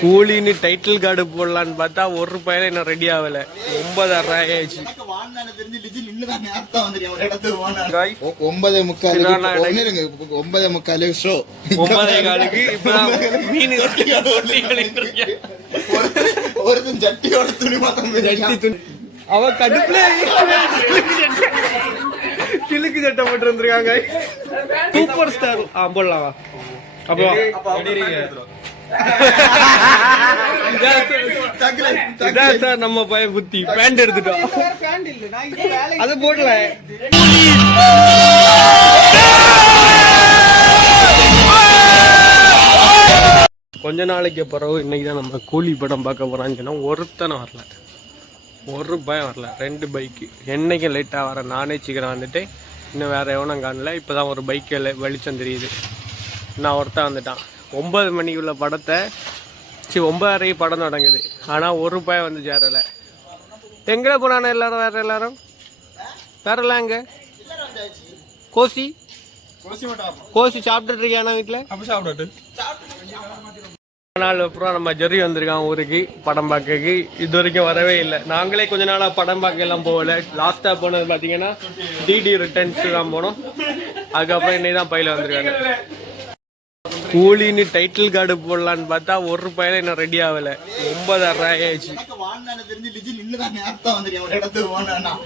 கூலின்னு title card போடலான்னு பார்த்தா ஒரு பையன் என்ன ரெடி ஆகல. 9:30 ஆயிடுச்சு. 9:45 ஷோ. 9:15 இப்பதான் மீன் ஒருத்தன் ஜட்டியோட துணி மாத்தம் அவ கடுப்புல சிலுக்கு சட்டை போட்டு வந்திருக்காங்க. Super star. போடலாமா? அப்போ சார் நம்ம பையன் புத்தி பேண்ட் எடுத்துட்டோம். அது போடல. கொஞ்ச நாளைக்கு பிறகு இன்னைக்குதான் நம்ம கூலி படம் பார்க்க போறான்னு சொன்னா ஒருத்தனை வரல, ஒரு பயம் வரல. 2 பைக்கு என்னைக்கும் லேட்டாக வர. நானே சீக்கிரம் வந்துட்டு இன்னும் வேற எவனும் காணல. இப்போதான் ஒரு பைக்கில் வெளிச்சம் தெரியுது. நான் ஒருத்தன் வந்துட்டான். 9 மணிக்குள்ள படத்தை 9:30 படம் தொடங்குது. ஆனால் ஒரு பயம் வந்து சேரலை. எங்கே போனானே எல்லாரும்? எல்லாரும் வேற எல்லாம் எங்க? கோசி சாப்பிட்டுட்டு இருக்கியானா வீட்டில்? அப்போ சாப்பிட்டு நாள் அப்புறம் நம்ம ஜெர்ரி வந்திருக்கான் ஊருக்கு படம் பார்க்க. இது வரைக்கும் வரவே இல்லை. நாங்களே கொஞ்ச நாளா படம் பார்க்க எல்லாம் போகல. லாஸ்டா போனது பாத்தீங்கன்னா டிடி ரிட்டர்ன்ஸ் தான் போனோம். அதுக்கப்புறம் இன்னைக்கு தான் பையில வந்திருக்காங்க. கூலின்னு டைட்டில் கார்டு போடலான்னு பார்த்தா ஒரு பையன் என்ன ரெடி ஆகல. 9:30 ஆயிடுச்சு.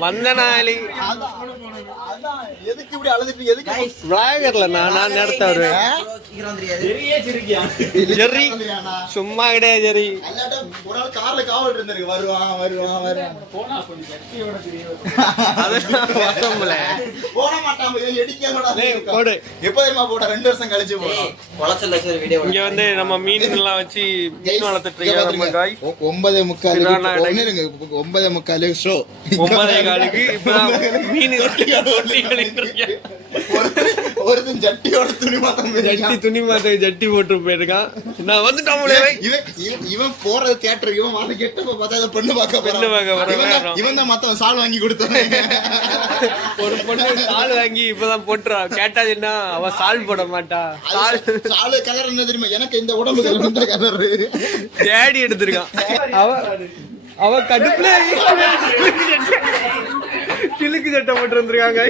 வந்தனாலி நான் நேரத்தை வருவேன். ஜெர்ரி சும்மா கிடையாது. ஜெர்ரி இங்க வந்து நம்ம மீன் எல்லாம் வச்சு மீன் வளர்த்துட்டு இருக்கோம். 9:45 ஷோ. 9:15 இப்பதான் மீன் ஒருத்தன் ஜட்டியோட துணி மாத்த ஜட்டி போட்டு போயிருக்கான். நான் வந்துட்டான். இவன் போறது தியேட்டர். இவன் வாங்க கெட்ட பார்த்தா பொண்ணு பார்க்க இவன் தான் மத்தவன் சால் வாங்கி கொடுத்தான். ஒரு பொண்ணு சால் வாங்கி இப்பதான் போட்டுறா. கேட்டா என்ன அவ சால் போட மாட்டா. சாலு கலர் என்ன தெரியுமா? எனக்கு இந்த உடம்புக்கு கலர் டேடி எடுத்திருக்கான். அவ கடுப்புல சிலுக்கு சட்டை போட்டு வந்திருக்காங்க.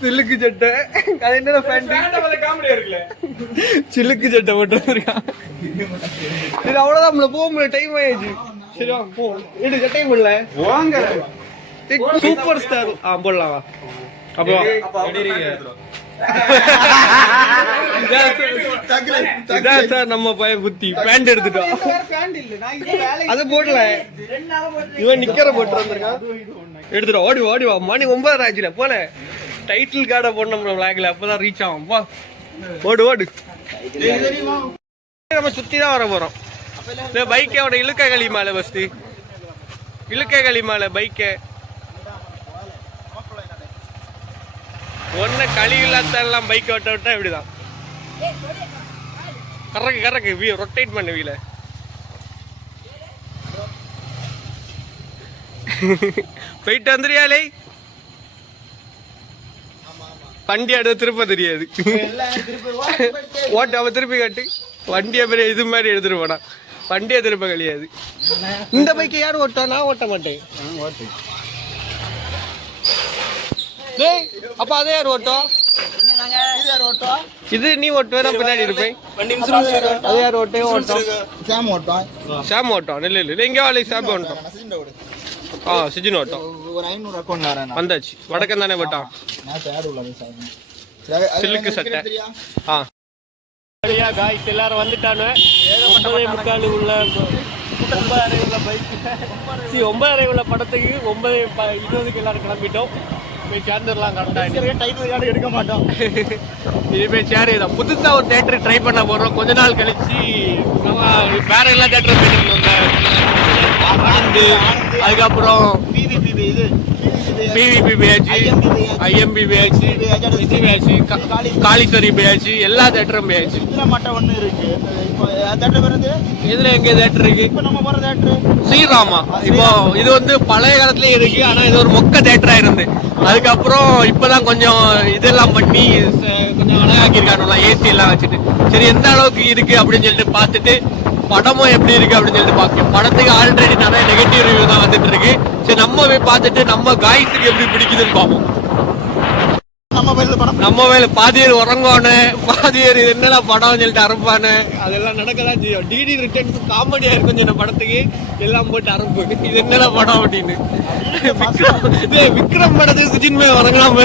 சிலுக்கு சட்டை அது என்ன சிலுக்கு சட்டை போட்டு வந்திருக்கான். சரி அவ்வளவுதான். நம்மள போக முடியல. டைம் ஆயிடுச்சு. சரி போ. எடுக்க டைம் இல்ல. Super star. போடலாமா? அப்போ சார் நம்ம பையன் புத்தி பேண்ட் எடுத்துட்டோம். அது போடல. இவன் நிக்கிற போட்டு வந்திருக்கான். எடுத்துட்டோம். ஓடி வா. மணி 9:30 ஆச்சுல. போல டைட்டில் கார்டை போடணும் பிளாக்ல. அப்பதான் ரீச் ஆகும். வா ஓடு. நம்ம சுத்தி தான் வர போறோம். பைக்கோட இழுக்க களி மேல பஸ்ட் இழுக்க களி மேல பைக்க ஒன்ன களி இல்லாதெல்லாம் பைக் ஓட்ட விட்டா இப்படிதான். கறக்கு ரொட்டேட் பண்ண வீல. போயிட்டு வந்துறியாலே. வண்டி அடுத்து திருப்ப தெரியாது. ஓட்ட அவ திருப்பி காட்டு. வண்டியை பெரிய இது மாதிரி எடுத்துட்டு போனா. வண்டியை திருப்ப கிடையாது. இந்த பைக்கை யாரும் ஓட்டா? நான் ஓட்ட மாட்டேன். அப்ப அதே யார் ஓட்டம்? இது நீ ஓட்டுவே. பின்னாடி இருப்பேன். அது யார் ஓட்டம்? சாம் ஓட்டம். இல்ல இங்க வாழை சாம் ஓட்டம். சிஜின் ஓட்டம் வந்தாச்சு. வடக்கம் தானே போட்டான். சில்லுக்கு சட்டை. காய்ஸ் எல்லாரும் வந்துட்டானு. 9:45 உள்ள 9:30 உள்ள பைக் 9:30 உள்ள படத்துக்கு 9:20 எல்லாரும் கிளம்பிட்டோம். போய் சேர்ந்துடலாம். கரெக்டா எடுக்க மாட்டோம். இனிமே சேரிதான். புதுசா ஒரு தேட்டர் ட்ரை பண்ண போறோம். கொஞ்ச நாள் கழிச்சு நம்ம வேற எல்லா தேட்டரும் போயிட்டு இருந்தோம். அதுக்கப்புறம் PVP batch, IMP batch, VG batch, காளித்தறி பேட்ச், எல்லா தேட்டரும் பேட்ச். இதுல மட்டும் ஒண்ணு இருக்கு. இப்போ தேட்டர் வருது. இதுல எங்க தேட்டர் இருக்கு? இப்போ நம்ம போற தேட்டர் ஸ்ரீராமா. இப்போ இது வந்து பழைய காலத்துலயே இருக்கு. ஆனா இது ஒரு மொக்க தேட்டரா இருந்து அதுக்கப்புறம் இப்பதான் கொஞ்சம் இதெல்லாம் பண்ணி கொஞ்சம் அழகாக்கிருக்காங்க, ஏசி எல்லாம் வச்சுட்டு. சரி எந்த அளவுக்கு இருக்கு அப்படின்னு சொல்லிட்டு பார்த்துட்டு படமும் எப்படி இருக்கு அப்படின்னு சொல்லிட்டு பார்க்கணும். படத்துக்கு ஆல்ரெடி நிறைய நெகட்டிவ் ரிவ்யூ தான் வந்துட்டு இருக்கு. சரி நம்ம போய் பார்த்துட்டு நம்ம காய்ஸுக்கு எப்படி பிடிக்குதுன்னு பார்ப்போம். நம்ம மேல பாதி பேர் உறங்கோன்னு, பாதி பேர் என்னடா படம் சொல்லிட்டு அரப்பானு, அதெல்லாம் நடக்கதான் செய்யும். டிடி ரிட்டர்ன்ஸ் காமெடியா இருக்கும் சொன்ன படத்துக்கு எல்லாம் போட்டு அரப்பு, இது என்னடா படம் அப்படின்னு. விக்ரம் படத்துக்கு சுஜின்மே உறங்கலாம்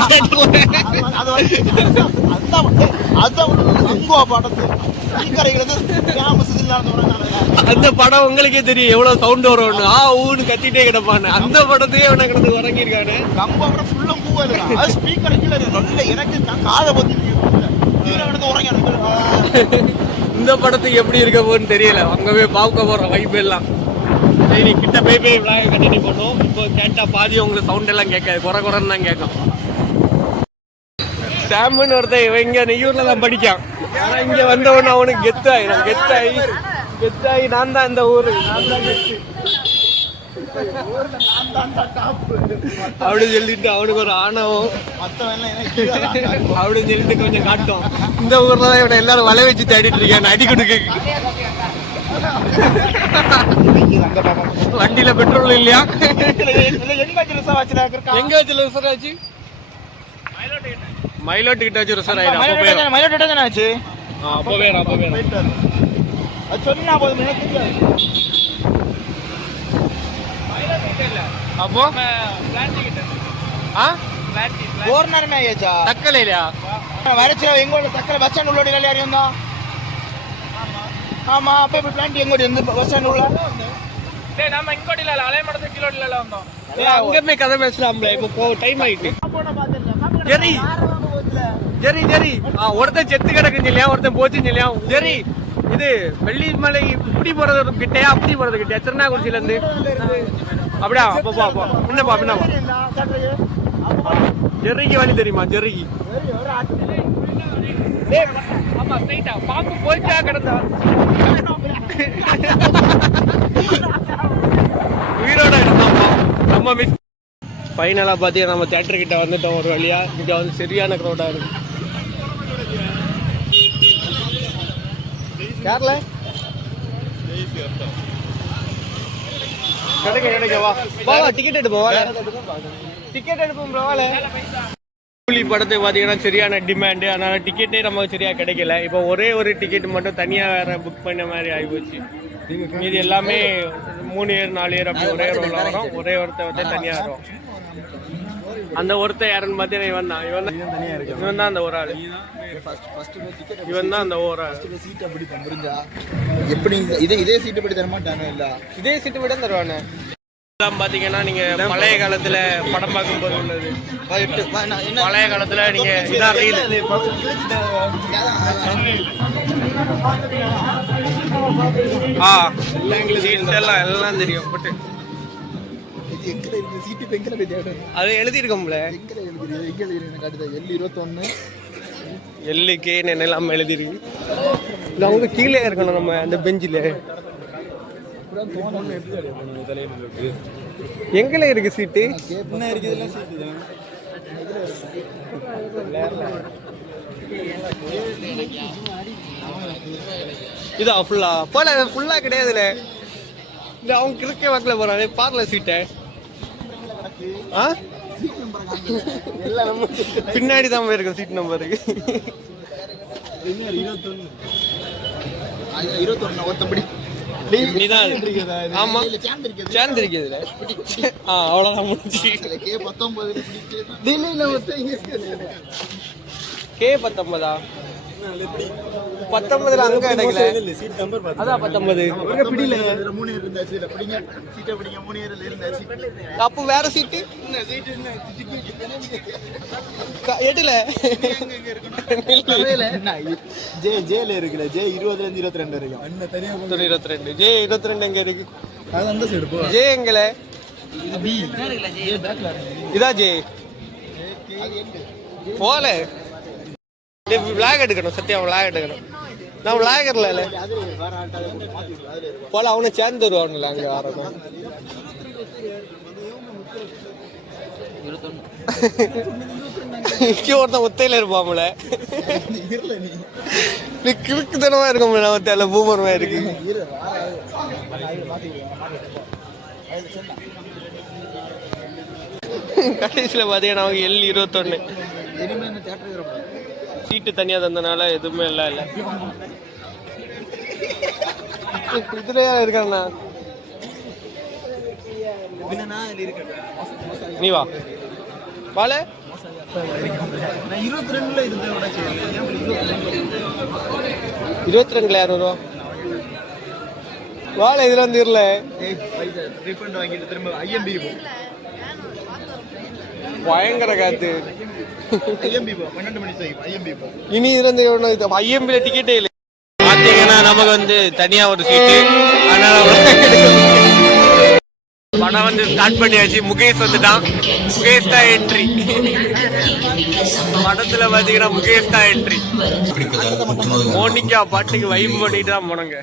அந்த படம் உங்களுக்கே தெரியும் எவ்வளவு சவுண்ட் வரும். ஊன்னு கத்திட்டே கிடப்பானு. அந்த படத்தையே அவனை கிடந்து உறங்கிருக்கானு. இந்த படத்துக்கு எப்படி இருக்க போகுதுன்னு தெரியல. அங்க போய் பார்க்க போற வைப் எல்லாம். சரி கிட்ட போய் விளாக கண்டினியூ பண்ணுவோம். இப்போ கேட்டா பாதி உங்களுக்கு சவுண்ட் எல்லாம் கேட்காது, குறை குறைன்னு தான் கேட்கும். சாம்னு ஒருத்தன் இவன் இங்க நெய்யூர்ல தான் படிக்கான். ஆனா இங்க வந்தவன அவனுக்கு கெத்தாயி நான் தான் இந்த ஊரு, நான் தான் கெத்து அப்படின்னு சொல்லிட்டு அவனுக்கு ஒரு ஆணவம் அப்படின்னு சொல்லிட்டு கொஞ்சம் காட்டும். இந்த ஊர்ல தான் இவனை எல்லாரும் வலை வச்சு தேடிட்டு இருக்கேன் அடி கொடுக்க. வண்டியில பெட்ரோல் இல்லையா? எங்க வச்சு ரிசர்வ் ஆச்சு? மயிலோட்டு கிட்ட வச்சு ரிசர்வ் ஆயிடும். அப்போ சொன்னா போதும். அப்போ தக்கலையா வரைச்ச எங்கோட தக்கலை பஸ் ஸ்டாண்ட் உள்ளோட யாரும் இருந்தா? ஆமா, அப்ப இப்ப பிளான்ட் எங்கோட இருந்து பஸ் ஸ்டாண்ட் உள்ள நம்ம இங்கோட இல்ல அலைமடத்து கிலோல வந்தோம். அங்கமே கதை பேசலாம்ல. இப்போ டைம் ஆயிட்டு. ஜெரி ஜெரி ஜெரி ஒருத்தன் செத்து கிடக்குன்னு இல்லையா, ஒருத்தன் போச்சுன்னு இல்லையா? ஜெரி இது வெள்ளிமலை இப்படி போறது கிட்டையா அப்படி போறது கிட்டையா? திருநாகுறிச்சில இருந்து அப்படியா? அப்பப்பா பின்னப்பா பின்னப்பா. ஜெர்ரிக்கு வழி தெரியுமா? ஜெர்ரிக்கு ஆமா ஸ்ட்ரைட்டா பாம்பு போயிட்டா கிடந்தா உயிரோட இருந்தாப்பா. நம்ம மிஸ் ஃபைனலா பாத்தீங்கன்னா நம்ம தியேட்டர் கிட்ட வந்துட்டோம். ஒரு வழியா இங்க வந்து சரியான க்ரௌடா இருக்கு. யார்ல கிடைக்கவா டிக்கெட் எடுத்து போவா? டிக்கெட் எடுப்போம் ப்ரோவால. கூலி படத்தை பார்த்தீங்கன்னா சரியான டிமாண்டு, அதனால டிக்கெட்டே நமக்கு சரியா கிடைக்கல. இப்போ ஒரே ஒரு டிக்கெட் மட்டும் தனியா வேற புக் பண்ண மாதிரி ஆகிப்போச்சு. இது எல்லாமே 3 இயர் 4 இயர் அப்படி ஒரே ரோல வரும். ஒரே ஒருத்தர் வந்து தனியா வரும். அந்த ஒருத்தர் யாருன்னு பார்த்தீங்கன்னா இவன் தான் அந்த ஒரு ஆள். இவன் தான் அந்த ஒரு ஆள். சீட் அப்படி புரிஞ்சா எப்படி இதே சீட்டு படி தர மாட்டானே? இல்ல இதே சீட்டு படி தான் தருவானே. பாத்தீங்கன்னா நீங்க பழைய காலத்துல படம் பார்க்கும்போது உள்ளது. பழைய காலத்துல நீங்க இதான் ரீல் எல்லாம் தெரியும். பட் அது எழுதி இருக்கோம்ல எல்லுக்கே எல்லாம் எழுதி இருக்கு. அவங்க கீழே இருக்கணும் நம்ம அந்த பெஞ்சில. எங்கல இருக்கு சீட்டு? இதா ஃபுல்லா போல ஃபுல்லா கிடையாதுல. இந்த அவங்க கிழக்கே வாக்குல போறாங்க பார்ல சீட்டை. பின்னாடி தான் போயிருக்கும் சீட் நம்பருக்கு. 21 ஒருத்தபடி நீதான். ஆமா சேர்ந்திருக்குதுல. அவ்வளவுதான் முடிஞ்சு. K19 19 அங்க கிடைக்கல. அதான் 19 அப்போ வேற சீட்டு எட்டுல ஜேல இருக்குல்ல. ஜே 20 ல இருந்து 22 வரைக்கும். 22 ஜே 22 எங்க இருக்கு? ஜே எங்கல இதா ஜே போல விளாக் எடுக்கணும், சத்யா விளாக் எடுக்கணும். நான் விளாகர்ல போல அவனை சேர்ந்து வருவானுல அங்க வரணும். ஒருத்தன் ஒத்தையில இருப்பாமுல கிறுக்குத்தனமா இருக்கும் ஒத்தையில பூமரமா இருக்கு. கடைசியில பாத்தீங்கன்னா அவங்க L21 சீட்டு தனியா தந்தனால எதுவுமே இல்ல இதுலயா இருக்காங்கண்ணா. நீ வா வாழ 22 200 வாழ இதுல வந்து இருல பயங்கர காத்து. இனி இதுல இருந்து ஐஎம்பில டிக்கெட்டே இல்லை. பாத்தீங்கன்னா நமக்கு வந்து தனியா ஒரு சீட்டு, அதனால படம் வந்து ஸ்டார்ட் பண்ணியாச்சு. முகேஷ் வந்துட்டான், முகேஷ் தான் என்ட்ரி. படத்துல பாத்தீங்கன்னா முகேஷ் தான் என்ட்ரி. மோனிகா பாட்டுக்கு வைப் பண்ணிட்டு தான் போனங்க.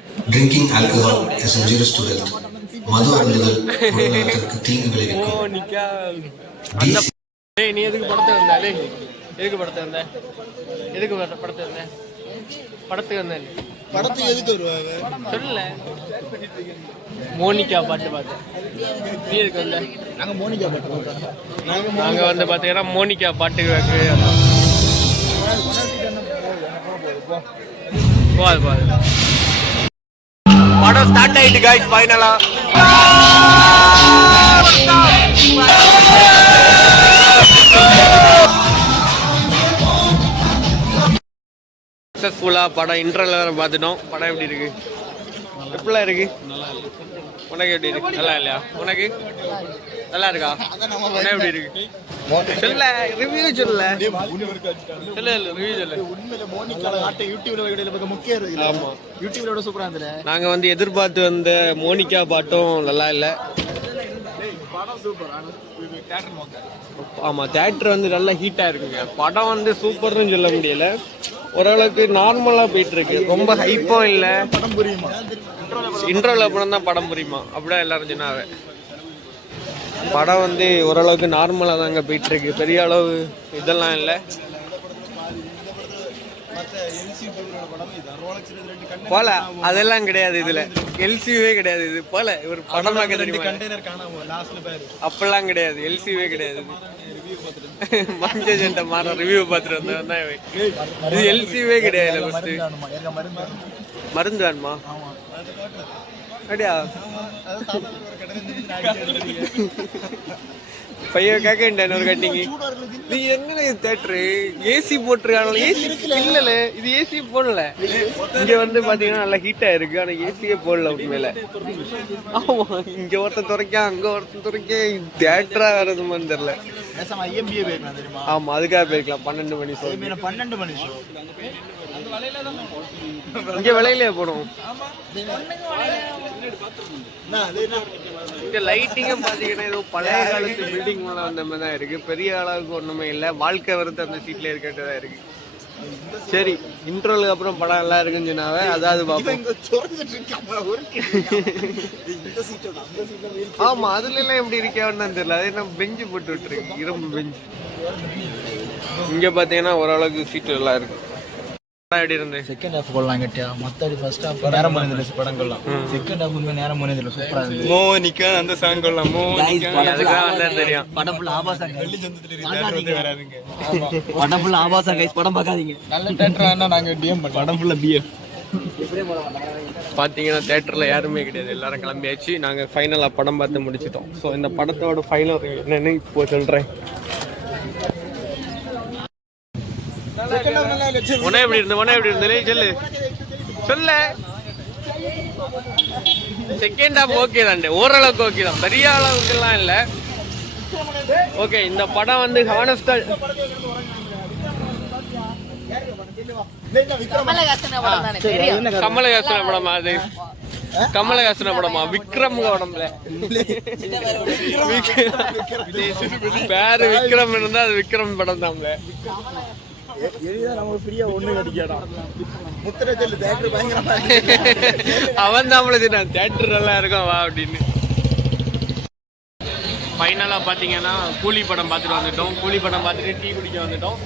மோனிகா அந்த நீ எதுக்கு படத்தை வந்தாலே எதுக்கு படத்தை வந்த எதுக்கு படத்தை வந்த படத்துக்கு வந்த படத்துக்கு எதுக்கு வருவாங்க சொல்லல. மோனிகா பாட்டு பார்த்தேன். நீ எதுக்கு வந்த? நாங்க மோனிகா பாட்டு பார்த்தோம். நாங்க வந்து பாத்தீங்கன்னா மோனிகா பாட்டுக்கு படம் ஸ்டார்ட் ஆயிட்டு காய்ஸ். ஃபைனலா சக்சஸ்ஃபுல்லா படம் இன்டர்வல் வேற பார்த்துட்டோம். படம் எப்படி இருக்கு? எப்படிலாம் இருக்கு? உனக்கு எப்படி இருக்கு? நல்லா இல்லையா? உனக்கு நல்லா இருக்கா? உனக்கு எப்படி இருக்கு? சொல்ல ரிவ்யூ சொல்ல ரிவ்யூ சொல்ல. நாங்க வந்து எதிர்பார்த்து வந்த மோனிகா பாட்டும் நல்லா இல்ல. ஆமா தியேட்டர் வந்து நல்லா ஹீட்டா இருக்குங்க. படம் வந்து சூப்பர்னு சொல்ல முடியல, ஓரளவுக்கு நார்மலா போயிட்டு இருக்கு. ரொம்ப ஹைப்பும் இல்ல. படம் புரியுமா? இன்ட்ரோல படம் தான் படம் புரியுமா அப்படியே எல்லாரும் சொன்னாவே. படம் வந்து ஓரளவுக்கு நார்மலா தாங்க போயிட்டு இருக்கு, பெரிய அளவு இதெல்லாம் இல்ல. போல அதெல்லாம் கிடையாது, இதுல எல்சிவே கிடையாது. இது போல ஒரு படம் பார்க்க தெரியுமா? அப்பெல்லாம் கிடையாது, எல்சிவே கிடையாது. மஞ்சள் மாற ரிவ்யூ பார்த்துட்டு வந்தேன். இது எல்சிவே கிடையாது. மருந்து வேணுமா? அப்படியா? பையன் கேட்க ஒரு கட்டிங்க. நீ என்ன தேட்டரு ஏசி போட்டிருக்காங்க? ஏசி இல்லல, இது ஏசி போடல. இங்க வந்து பாத்தீங்கன்னா நல்லா ஹீட்டா இருக்கு, ஆனா ஏசியே போடல உண்மையில. ஆமா, இங்க ஒருத்தன் துறைக்கான், அங்க ஒருத்தன் துறைக்கேன். தேட்டரா வேறது மாதிரி தெரியல. ஆமா, அதுக்காக போயிருக்கலாம். 12 மணி ஷோ. 12 மணி ஷோ இங்க விலையிலே போடும். இங்க லைட்டிங்கும் பாத்தீங்கன்னா ஏதோ பழைய காலத்து பில்டிங் மேல வந்த மாதிரி தான் இருக்கு. பெரிய அளவுக்கு ஒண்ணுமே இல்லை. வாழ்க்கை வருது அந்த சீட்ல இருக்கிறதா இருக்கு. சரி, இன்ட்ரோலுக்கு அப்புறம் படம் எல்லாம் இருக்குன்னு சொன்னாவே அதாவது பாப்போம். ஆமா, அதுல எல்லாம் எப்படி இருக்கேன்னு தெரியல. அது என்ன பெஞ்சு போட்டு விட்டுருக்கு, இரும்பு பெஞ்சு. இங்க பாத்தீங்கன்னா ஓரளவுக்கு சீட்டு எல்லாம் இருக்கு. எப்படி இருந்து செகண்ட் ஹாஃப் கொள்ளலாம் கேட்டியா? மத்தடி ஃபர்ஸ்ட் ஹாஃப் நேரம் போனதில்லை படம் கொள்ளலாம். செகண்ட் ஹாஃப் உண்மை நேரம் போனதில்லை, சூப்பரா இருந்துச்சு. மோனிகா அந்த சாங் கொள்ளலாம். மோனிகா அதுதான் தெரியும். படம் ஃபுல்லா ஆபாசம் வெள்ளி சந்திரத்துல வராதுங்க. படம் ஃபுல்லா ஆபாசம் கைஸ், படம் பார்க்காதீங்க. நல்ல தியேட்டர் ஆனா நாங்க டிஎம் பண்ணோம். படம் ஃபுல்லா பிஎஃப். பாத்தீங்கன்னா தியேட்டர்ல யாருமே கிடையாது, எல்லாரும் கிளம்பியாச்சு. நாங்க ஃபைனலா படம் பார்த்து முடிச்சிட்டோம். ஸோ இந்த படத்தோட ஃபைனல் என்னன்னு இப்போ சொல்றேன். உன எப்படி இருந்தே சொல்லு சொல்ல. செகண்ட் ஹாஃப் ஓகே தான், ஓரளவுக்கு ஓகே தான், பெரிய அளவுக்கு எல்லாம் இல்ல. ஓகே, இந்த படம் வந்து ஹானஸ்டா கமலஹாசன் படமா? அது கமலஹாசன படமா? விக்ரம் உடம்புல பேரு விக்ரம் இருந்தா அது விக்ரம் படம் தான்ல. அவன் தான் தியேட்டர் நல்லா இருக்கும் வா அப்படின்னு. ஃபைனலாக பார்த்தீங்கன்னா கூலி படம் பார்த்துட்டு வந்துட்டோம். கூலி படம் பார்த்துட்டு டீ குடிக்க வந்துட்டோம்.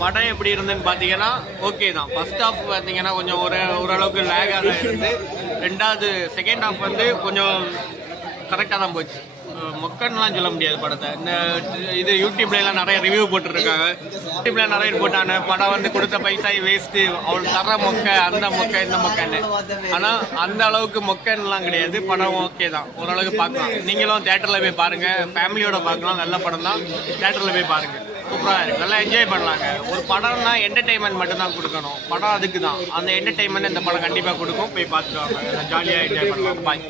படம் எப்படி இருந்துன்னு பார்த்தீங்கன்னா ஓகே தான். ஃபர்ஸ்ட் ஹாஃப் பார்த்தீங்கன்னா கொஞ்சம் ஓரளவுக்கு லேகாக தான் இருந்து. ரெண்டாவது செகண்ட் ஹாஃப் வந்து கொஞ்சம் கரெக்டாக தான் போச்சு. மொக்கன்லாம் சொல்ல முடியாது படத்தை. இந்த இது யூடியூப்லாம் நிறைய ரிவ்யூ போட்டுருக்காங்க. யூடியூப்ல நிறைய போட்டாங்க படம் வந்து கொடுத்த பைசா வேஸ்ட்டு, அவள் தர மொக்கை, அந்த மொக்கை இந்த மொக்கைன்னு. ஆனால் அந்த அளவுக்கு மொக்கன்லாம் கிடையாது. படம் ஓகே தான், ஓரளவுக்கு பார்க்கலாம். நீங்களும் தேட்டரில் போய் பாருங்கள், ஃபேமிலியோட பார்க்கலாம். நல்ல படம் தான், தேட்டரில் போய் பாருங்கள். சூப்பராக இருக்குது, நல்லா என்ஜாய் பண்ணலாங்க. ஒரு படம்னா என்டர்டெயின்மெண்ட் மட்டும்தான் கொடுக்கணும். படம் அதுக்கு தான். அந்த என்டர்டெயின்மெண்ட் இந்த படம் கண்டிப்பாக கொடுக்கும். போய் பார்த்துட்டு வாங்க, ஜாலியாக என்ஜாய் பண்ணலாம். பாய்.